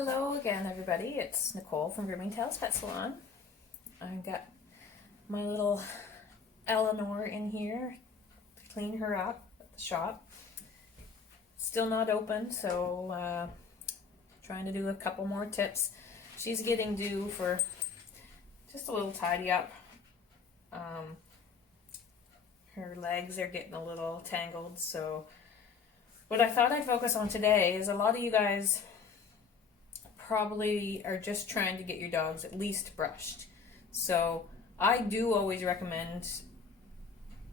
Hello again, everybody. It's Nicole from Grooming Tales Pet Salon. I've got my little Eleanor in here to clean her up at the shop. Still not open, so trying to do a couple more tips. She's getting due for just a little tidy up. Her legs are getting a little tangled, so what I thought I'd focus on today is a lot of you guys probably are just trying to get your dogs at least brushed. So I do always recommend,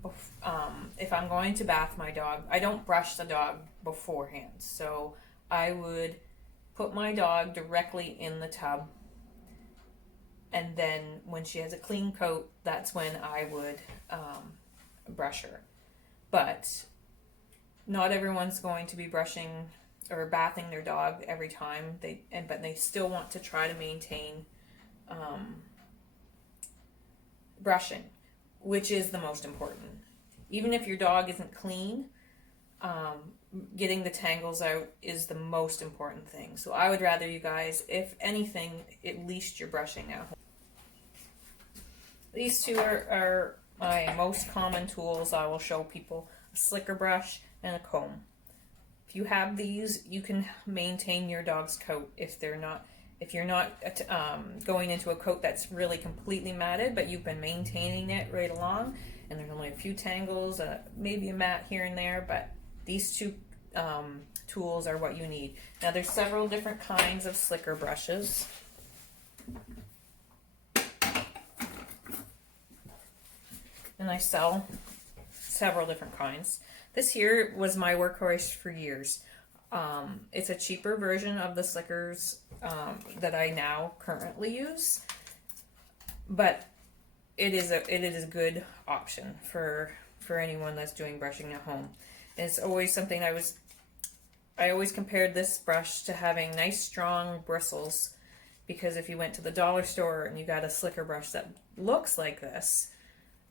if I'm going to bath my dog, I don't brush the dog beforehand. So I would put my dog directly in the tub, and then when she has a clean coat, that's when I would brush her. But not everyone's going to be brushing or bathing their dog every time, but they still want to try to maintain brushing, which is the most important. Even if your dog isn't clean, getting the tangles out is the most important thing. So I would rather you guys, if anything, at least you're brushing at home. These two are my most common tools I will show people: a slicker brush and a comb. If you have these, you can maintain your dog's coat if you're not going into a coat that's really completely matted, but you've been maintaining it right along, and there's only a few tangles, maybe a mat here and there, but these two tools are what you need. Now there's several different kinds of slicker brushes. And I sell several different kinds. This here was my workhorse for years. It's a cheaper version of the slickers that I now currently use, but it is a good option for anyone that's doing brushing at home. And it's always something I always compared this brush to having nice strong bristles, because if you went to the dollar store and you got a slicker brush that looks like this,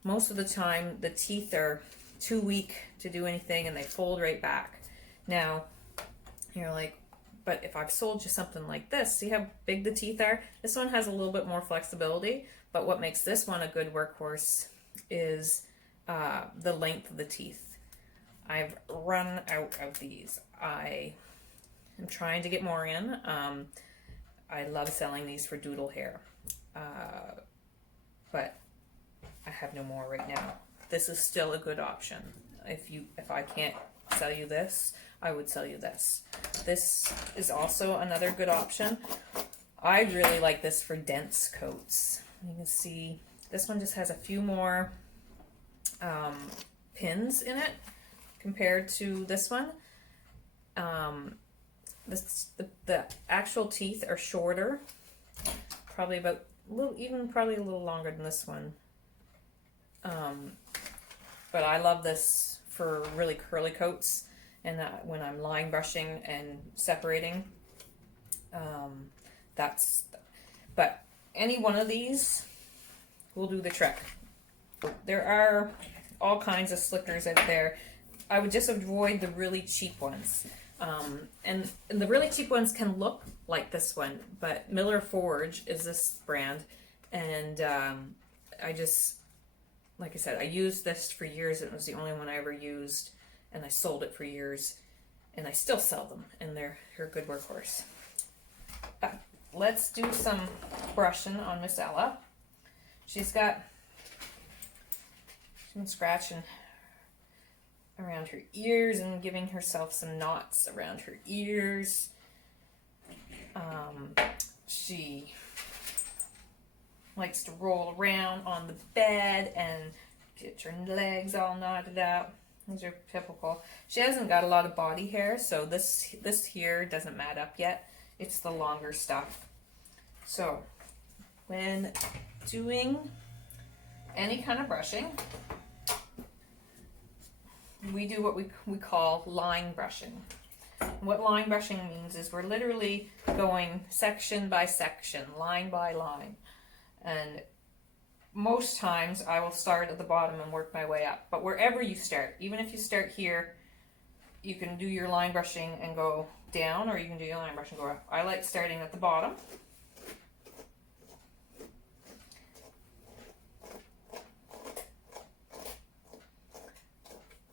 most of the time the teeth are too weak to do anything and they fold right back. Now you're like, but if I've sold you something like this, see how big the teeth are? This one has a little bit more flexibility, but what makes this one a good workhorse is the length of the teeth. I've run out of these. I am trying to get more in. I love selling these for doodle hair, but I have no more right now. This is still a good option. If I can't sell you this, I would sell you this. This is also another good option. I really like this for dense coats. You can see this one just has a few more pins in it compared to this one. The actual teeth are shorter, probably about probably a little longer than this one. But I love this for really curly coats, and that when I'm line brushing and separating, but any one of these will do the trick. There are all kinds of slickers out there. I would just avoid the really cheap ones. And the really cheap ones can look like this one, but Miller Forge is this brand, and like I said, I used this for years. It was the only one I ever used, and I sold it for years, and I still sell them, and they're a good workhorse. Let's do some brushing on Miss Ella. She's got some scratching around her ears and giving herself some knots around her ears. She likes to roll around on the bed and get her legs all knotted out. These are typical. She hasn't got a lot of body hair, so this here doesn't mat up yet. It's the longer stuff. So when doing any kind of brushing, we do what we call line brushing. What line brushing means is we're literally going section by section, line by line. And most times I will start at the bottom and work my way up. But wherever you start, even if you start here, you can do your line brushing and go down, or you can do your line brush and go up. I like starting at the bottom.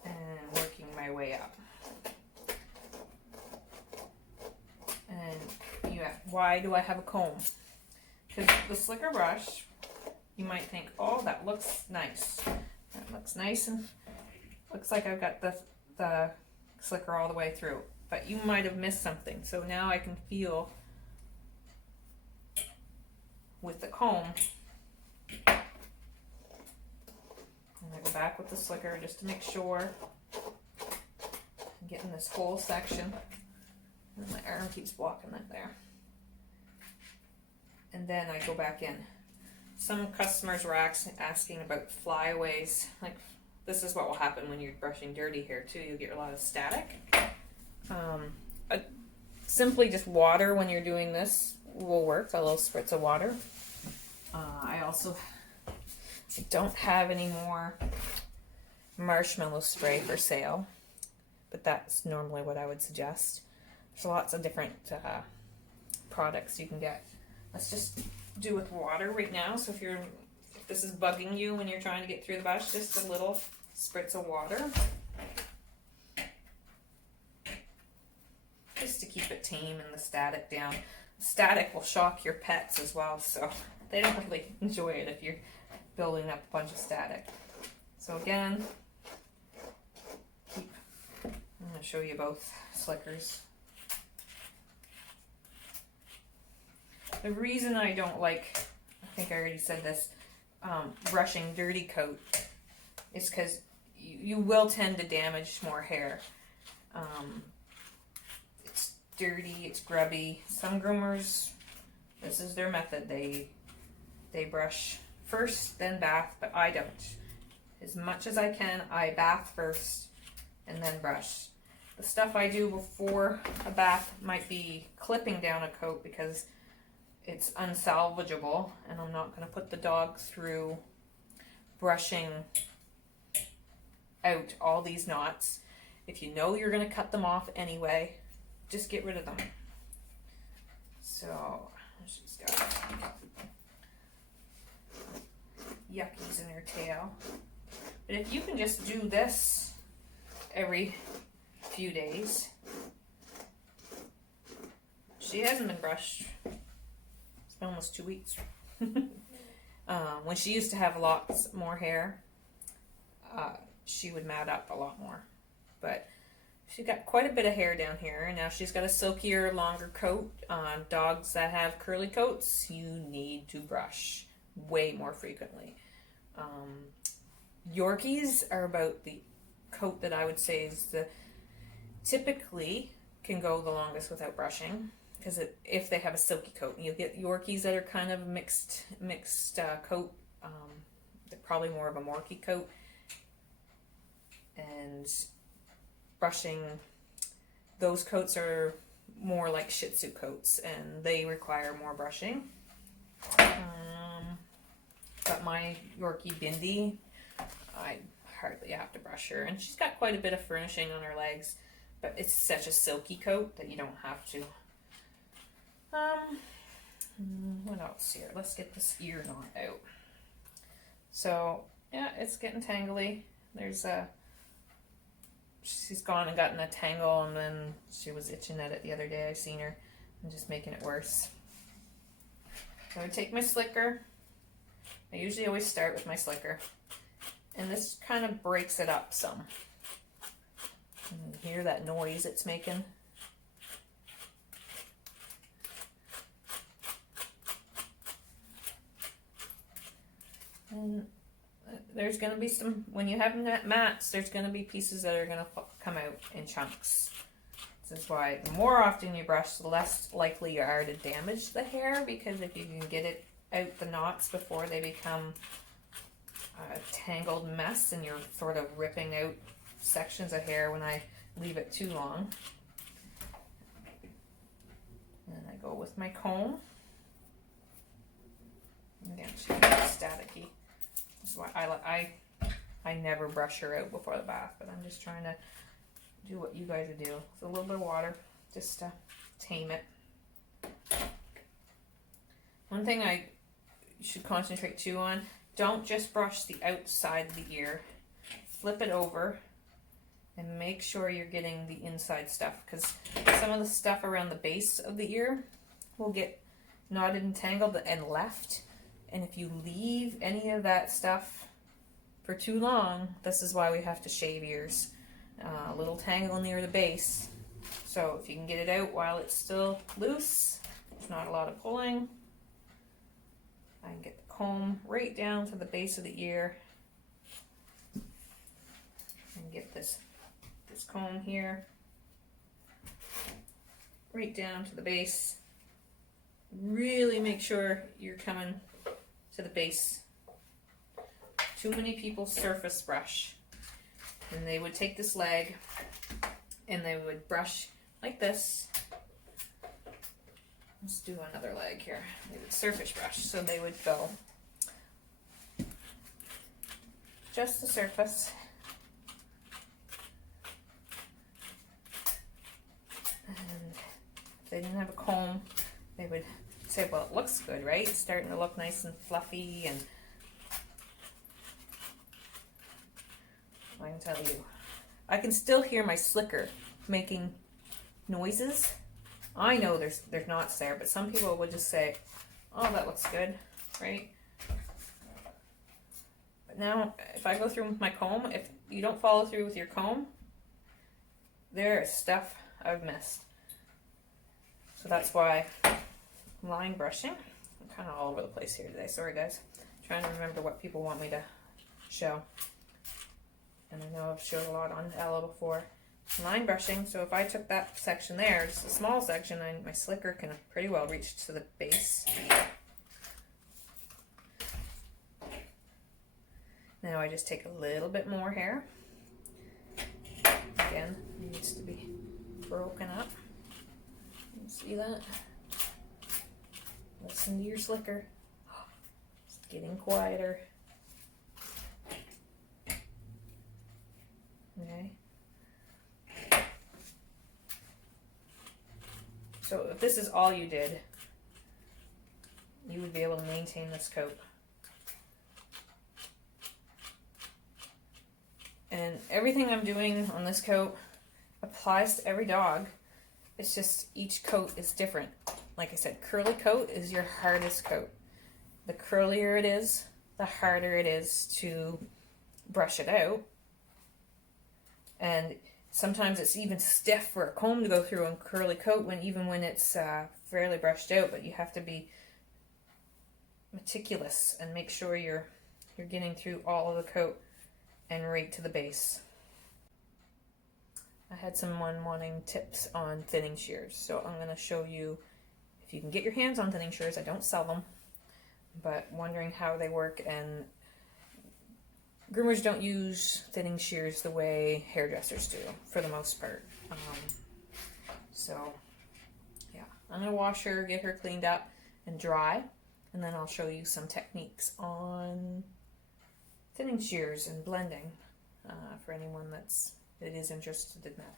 And working my way up. And yeah, why do I have a comb? Because the slicker brush, you might think, oh, that looks nice. That looks nice and looks like I've got the slicker all the way through. But you might have missed something. So now I can feel with the comb. And I go back with the slicker just to make sure I'm getting this whole section. And my arm keeps blocking that there. And then I go back in. Some customers were asking about flyaways. Like, this is what will happen when you're brushing dirty hair too. You'll get a lot of static. Simply just water when you're doing this will work. A little spritz of water. I don't have any more marshmallow spray for sale, but that's normally what I would suggest. There's lots of different products you can get. Let's just do with water right now. So if this is bugging you when you're trying to get through the brush, just a little spritz of water. Just to keep it tame and the static down. Static will shock your pets as well, so they don't really enjoy it if you're building up a bunch of static. So again, I'm going to show you both slickers. The reason I don't like, I think I already said this, brushing dirty coat is because you will tend to damage more hair. It's dirty, it's grubby. Some groomers, this is their method. They brush first, then bath, but I don't. As much as I can, I bath first and then brush. The stuff I do before a bath might be clipping down a coat because it's unsalvageable, and I'm not going to put the dog through brushing out all these knots. If you know you're going to cut them off anyway, just get rid of them. So she's got yuckies in her tail. But if you can just do this every few days. She hasn't been brushed. It's been almost 2 weeks. When she used to have lots more hair, she would mat up a lot more. But she's got quite a bit of hair down here, and now she's got a silkier, longer coat. Dogs that have curly coats, you need to brush way more frequently. Yorkies are about the coat that I would say is typically can go the longest without brushing, because if they have a silky coat, you'll get Yorkies that are kind of mixed coat. They're probably more of a Morkie coat, and brushing those coats are more like Shih Tzu coats, and they require more brushing. Got my Yorkie Bindi. I hardly have to brush her, and she's got quite a bit of furnishing on her legs, but it's such a silky coat that you don't have to. What else here? Let's get this ear knot out. So yeah, it's getting tangly. She's gone and gotten a tangle, and then she was itching at it the other day. I seen her and just making it worse. So I take my slicker. I usually always start with my slicker, and this kind of breaks it up some. And you hear that noise it's making? And there's going to be some, when you have mats, there's going to be pieces that are going to come out in chunks. This is why the more often you brush, the less likely you are to damage the hair, because if you can get it out the knots before they become a tangled mess and you're sort of ripping out sections of hair when I leave it too long. And I go with my comb. Again, she's staticky. That's why I never brush her out before the bath, but I'm just trying to do what you guys would do. It's a little bit of water just to tame it. One thing I should concentrate too on, don't just brush the outside of the ear. Flip it over and make sure you're getting the inside stuff, because some of the stuff around the base of the ear will get knotted and tangled and left. And if you leave any of that stuff for too long, this is why we have to shave ears. A little tangle near the base. So if you can get it out while it's still loose, there's not a lot of pulling. I can get the comb right down to the base of the ear and get this comb here right down to the base. Really make sure you're coming to the base. Too many people surface brush, and they would take this leg and they would brush like this. Let's do another leg here. They would surface brush, so they would go just the surface. And if they didn't have a comb, they would say, well, it looks good, right? It's starting to look nice and fluffy, and I can tell you, I can still hear my slicker making noises. I know there's knots there, but some people would just say, oh, that looks good, right? But now, if I go through with my comb, if you don't follow through with your comb, there is stuff I've missed. So that's why I'm line brushing. I'm kind of all over the place here today. Sorry, guys. I'm trying to remember what people want me to show. And I know I've showed a lot on Ella before. Line brushing, so if I took that section there, just a small section, my slicker can pretty well reach to the base. Now I just take a little bit more hair. Again, it needs to be broken up. You see that? Listen to your slicker. It's getting quieter. Okay. So if this is all you did, you would be able to maintain this coat. And everything I'm doing on this coat applies to every dog. It's just each coat is different. Like I said, curly coat is your hardest coat. The curlier it is, the harder it is to brush it out. And sometimes it's even stiff for a comb to go through on curly coat, even when it's fairly brushed out. But you have to be meticulous and make sure you're getting through all of the coat and right to the base. I had someone wanting tips on thinning shears, so I'm going to show you if you can get your hands on thinning shears. I don't sell them, but wondering how they work. And groomers don't use thinning shears the way hairdressers do, for the most part. So, yeah. I'm going to wash her, get her cleaned up and dry, and then I'll show you some techniques on thinning shears and blending for anyone that is interested in that.